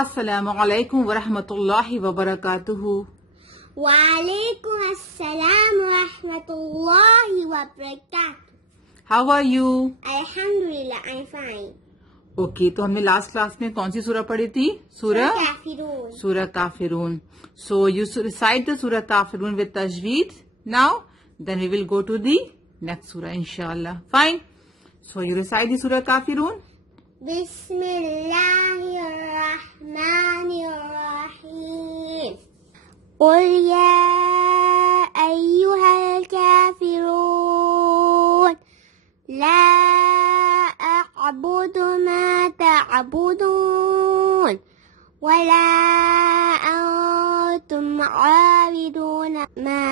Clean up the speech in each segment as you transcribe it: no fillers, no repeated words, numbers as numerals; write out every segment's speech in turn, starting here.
السلام علیکم ورحمۃ اللہ وبرکاتہ. وعلیکم السلام ورحمۃ اللہ وبرکاتہ. How are you? الحمدللہ I'm fine. اوکے، تو ہم نے لاسٹ کلاس میں کون سی سورہ پڑھی تھی؟ سورہ کافرون. سورہ کافرون. سو you recite the Surah Kafirun with تجوید now, then we will go to the next سورہ انشاءاللہ. Fine. So you recite the Surah Kafirun. بسم اللہ الرحمن الرحیم. قل یا ایہا الکافرون لا اعبد ما تعبدون ولا انتم عابدون ما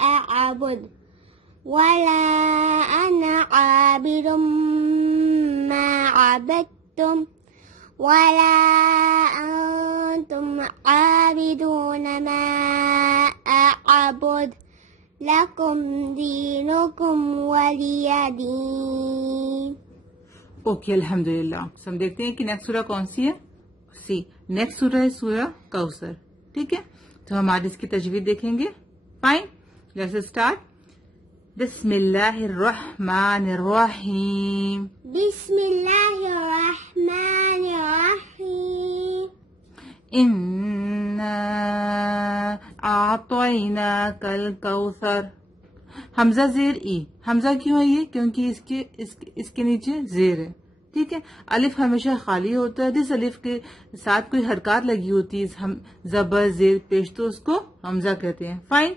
اعبد ولا انا عابد ما عبدتم ولا انتم عابدون ما اعبد لکم دینکم ولی دین. اوکے الحمدللہ. ہم دیکھتے ہیں کہ نیکسٹ سورہ کون سی ہے. سی نیکسٹ سورہ ہے سورہ کوثر. ٹھیک ہے، تو ہم آج اس کی تجوید دیکھیں گے. Fine, let's start. بسم اللہ الرحمن الرحیم. بسم اللہ الرحمن الرحیم. اِنَّا أَعْطَيْنَاكَ الْكَوْثَرَ. حمزہ زیر ای. حمزہ کیوں ہے یہ؟ کیونکہ اس کے نیچے زیر ہے. ٹھیک ہے، الف ہمیشہ خالی ہوتا ہے. جس الف کے ساتھ کوئی حرکات لگی ہوتی ہے، زبر زیر پیش، تو اس کو حمزہ کہتے ہیں. فائن.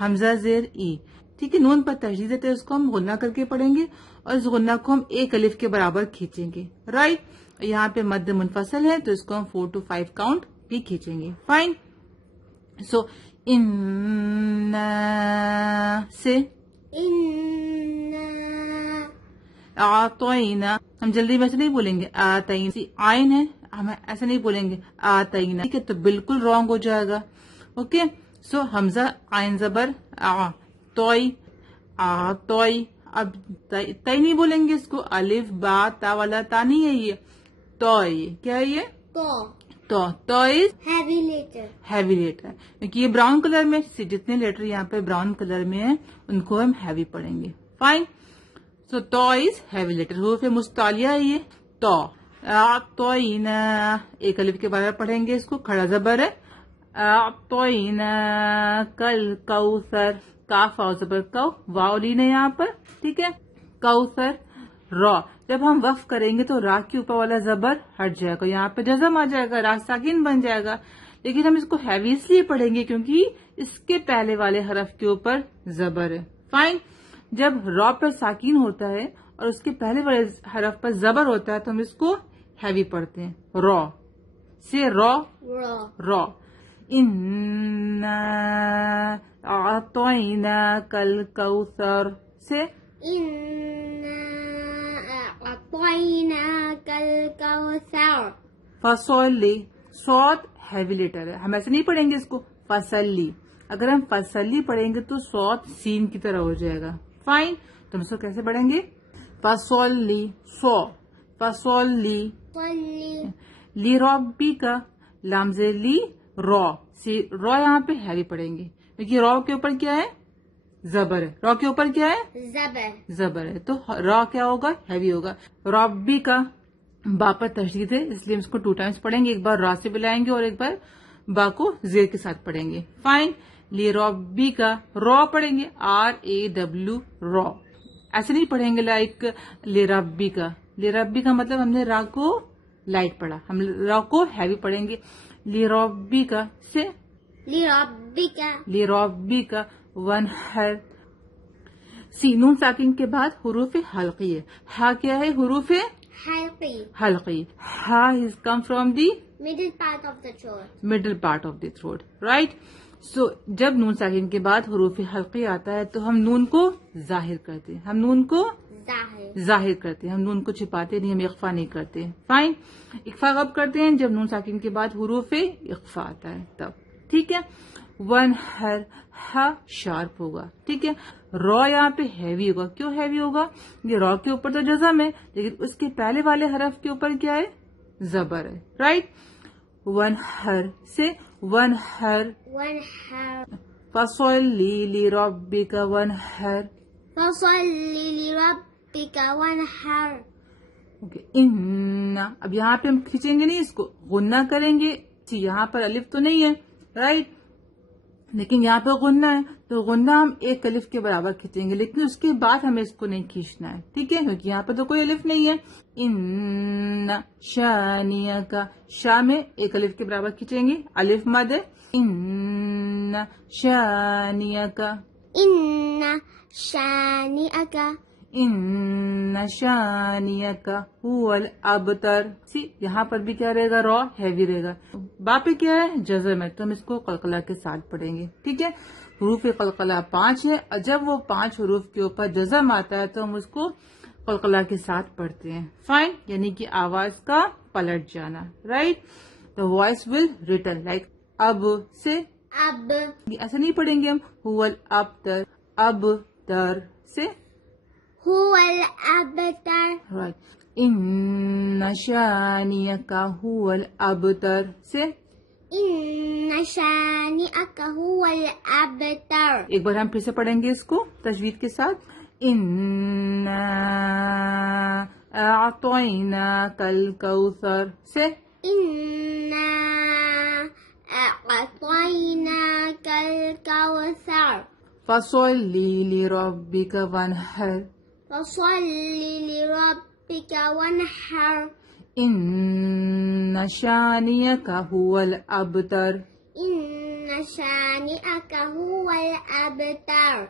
حمزہ زیر ای. ٹھیک ہے، نون پر تشدید ہے تو اس کو ہم غنہ کر کے پڑھیں گے اور اس غنہ کو ہم ایک الف کے برابر کھینچیں گے. رائٹ. یہاں پہ مد منفصل ہے تو اس کو ہم 4 to 5 کاؤنٹ بھی کھینچیں گے. فائن. سو اِنَّا سے آتوئینا. ہم جلدی میں سے نہیں بولیں گے. آتئینا آئین ہے، ہم ایسے نہیں بولیں گے آتئینا. ٹھیک ہے، تو بالکل رانگ ہو جائے گا. اوکے. سو حمزہ عین زبر آ توئی آتوئی. اب تئی نہیں بولیں گے اس کو. الف با تا والا تا نہیں ہے یہ. توئی کیا ہے یہ؟ تو is heavy letter. Heavy letter. کیونکہ یہ براؤن کلر میں، جتنے لیٹر یہاں پہ براؤن کلر میں ہیں ان کو ہم ہیوی پڑھیں گے. فائن. سو تو از ہیوی لیٹر. حروف مستعلیہ ہے یہ. تو اعطینا ایک الف کے برابر پڑھیں گے اس کو. کھڑا زبر ہے. اعطینا کل کوثر. کاف واو زبر کو، واو لینا یہاں پر. ٹھیک ہے. کوثر. را. جب ہم وقف کریں گے تو را کے اوپر والا زبر ہٹ جائے گا، یہاں پہ جزم آ جائے گا، را ساکن بن جائے گا. لیکن ہم اس کو ہیوی اس لیے پڑھیں گے کیونکہ اس کے پہلے والے حرف کے اوپر زبر ہے. فائن. جب را پر ساکین ہوتا ہے اور اس کے پہلے والے حرف پر زبر ہوتا ہے تو ہم اس کو ہیوی پڑھتے ہیں. را سے را. اِنَّا أَعْطَيْنَاكَ الْكَوْثَرَ سے أعطيناك الكوثر. فصلی. صاد ہیوی لیٹر ہے، ہم ایسے نہیں پڑھیں گے اس کو فصلی. اگر ہم فصلی پڑھیں گے تو صاد سین کی طرح ہو جائے گا. فائن. تو ہم اس کو کیسے پڑھیں گے؟ فصلی. سو فصلی. لی ربی کا. لام زیر لی را. را یہاں پہ ہیوی پڑھیں گے کیونکہ را کے اوپر کیا ہے؟ زبر ہے. را کے اوپر کیا ہے؟ زبر ہے. تو را کیا ہوگا؟ ہیوی ہوگا. ربی کا. با پر تشدید ہے اس لیے ہم اس کو 2 times پڑھیں گے. ایک بار را سے بلائیں گے اور ایک بار با کو زیر کے ساتھ پڑھیں گے. فائن. لی ربی کا. را پڑھیں گے RAW را. ایسے نہیں پڑھیں گے لائک لی ربی کا. لی ربی کا مطلب ہم نے را کو لائٹ پڑھا، ہم را کو ہیوی پڑھیں گے. لی ربی کا سے لی ربی کا. ون ہر. سی نون ساکن کے بعد حروف حلقی ہے. ہا کیا ہے؟ حروف حلقی. ہا is come from the middle part of the throat. Middle part of the throat. Right. So جب نون ساکن کے بعد حروف حلقی آتا ہے تو ہم نون کو ظاہر کرتے ہیں. ہم نون کو ظاہر کرتے ہیں، ہم نون کو چھپاتے نہیں، ہم اخفا نہیں کرتے. فائن. اخفا کب کرتے ہیں؟ جب نون ساکن کے بعد حروف اخفا آتا ہے تب. ٹھیک ہے. ون ہر. ہا شارپ ہوگا. ٹھیک ہے. را یہاں پہ ہیوی ہوگا. کیوں ہیوی ہوگا؟ یہ را کے اوپر تو جزم ہے لیکن اس کے پہلے والے حرف کے اوپر کیا ہے؟ زبر ہے. رائٹ. وانحر سے وانحر. وانحر. فصلی لربک وانحر. فصل لربك وانحر. اوکے. ان اب یہاں پہ ہم کھینچیں گے نہیں اس کو, غنہ کریں گے. یہاں پر الف تو نہیں ہے رائٹ, لیکن یہاں پہ غنہ ہے تو غنہ ہم ایک الف کے برابر کھینچیں گے, لیکن اس کے بعد ہمیں اس کو نہیں کھینچنا ہے, ٹھیک ہے, کیونکہ یہاں پہ تو کوئی الف نہیں ہے. ان شانیک, شا میں ایک الف کے برابر کھینچیں گے, الف مد ہے. ان شانیک. إن شانئك. ان شانیک هو الابتر. یہاں پر بھی کیا رہے گا, را ہیوی رہے گا. با پہ کیا ہے, جزم ہے, تو ہم اس کو قلقلہ کے ساتھ پڑھیں گے, ٹھیک ہے. حروف قلقلہ 5 ہے, اور جب وہ 5 حروف کے اوپر جزم آتا ہے تو ہم اس کو قلقلہ کے ساتھ پڑھتے ہیں. فائن, یعنی کہ آواز کا پلٹ جانا, right. The voice will return like اب سے, أب. ایسا نہیں پڑھیں گے ہم. هو الابتر, اب در سے, هو الأبتر. right. ان شانیک هو الابتر سے. إن شانئك هو الأبتر. ایک بار ہم پھر سے پڑھیں گے اس کو تجوید کے ساتھ. انا اعطیناک الکوثر سے. إنا أعطيناك الكوثر. فصلی لربک وانحر. فصل لربك وانحر. ان شانیک هو الابتر. إن شانئك هو الأبتر.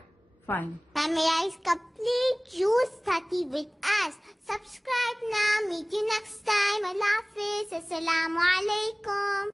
Fine. Memorize complete. Use study with us. Subscribe now. Meet you next time. Allah Hafiz. Assalamu alaikum.